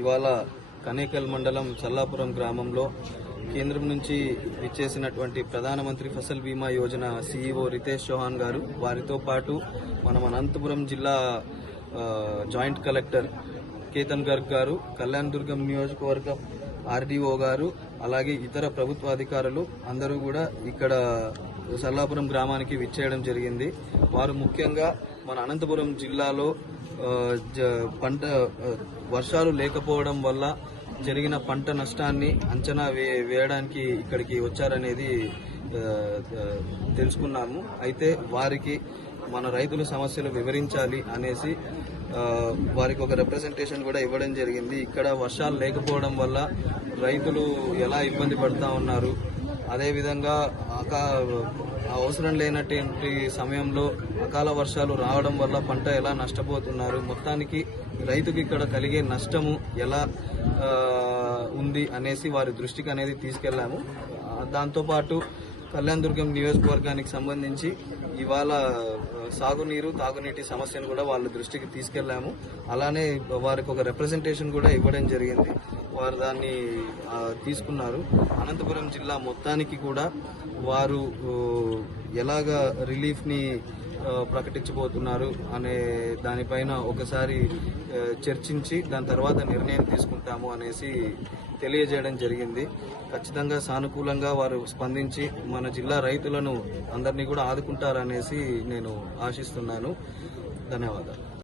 ఇవాళ కనేకల్ మండలం చల్లాపురం గ్రామంలో కేంద్రం నుంచి ఇచ్చేసినటువంటి ప్రధానమంత్రి ఫసల్ బీమా యోజన సీఈఓ రితేష్ చౌహాన్ గారు. వారితో పాటు మనం అనంతపురం జిల్లా జాయింట్ కలెక్టర్ కేతన్ గర్గ్ గారు కళ్యాణ్ దుర్గం నియోజకవర్గం ఆర్డీఓ గారు అలాగే ఇతర ప్రభుత్వ అధికారులు అందరూ కూడా ఇక్కడ సల్లాపురం గ్రామానికి విచ్చేయడం జరిగింది. వారు ముఖ్యంగా మన అనంతపురం జిల్లాలో పంట వర్షాలు లేకపోవడం వల్ల జరిగిన పంట నష్టాన్ని అంచనా వే వేయడానికి ఇక్కడికి వచ్చారనేది తెలుసుకున్నాము. అయితే వారికి మన రైతుల సమస్యలు వివరించాలి అనేసి వారికి ఒక రిప్రజెంటేషన్ కూడా ఇవ్వడం జరిగింది. ఇక్కడ వర్షాలు లేకపోవడం వల్ల రైతులు ఎలా ఇబ్బంది పడుతూ ఉన్నారు? అదేవిధంగా అవసరం లేనటువంటి సమయంలో అకాల వర్షాలు రావడం వల్ల పంట ఎలా నష్టపోతున్నారు మొత్తానికి రైతుకి ఇక్కడ కలిగే నష్టము ఎలా ఉంది అనేసి వారి దృష్టికి అనేది తీసుకెళ్ళాము దాంతోపాటు కళ్యాణ్ దుర్గం నియోజకవర్గానికి సంబంధించి ఇవాళ సాగునీరు తాగునీటి సమస్యను కూడా వాళ్ళ దృష్టికి తీసుకెళ్ళాము అలానే వారికి ఒక రిప్రజెంటేషన్ కూడా ఇవ్వడం జరిగింది. వారు దాన్ని తీసుకున్నారు. అనంతపురం జిల్లా మొత్తానికి కూడా వారు ఎలాగ ఎలాగా ప్రకటించబోతున్నారు అనే దానిపైన ఒకసారి చర్చించి దాని తర్వాత నిర్ణయం తీసుకుంటాము అనేసి తెలియజేయడం జరిగింది. ఖచ్చితంగా సానుకూలంగా వారు స్పందించి మన జిల్లా రైతులను అందరినీ కూడా ఆదుకుంటారనేసి నేను ఆశిస్తున్నాను. ధన్యవాదాలు.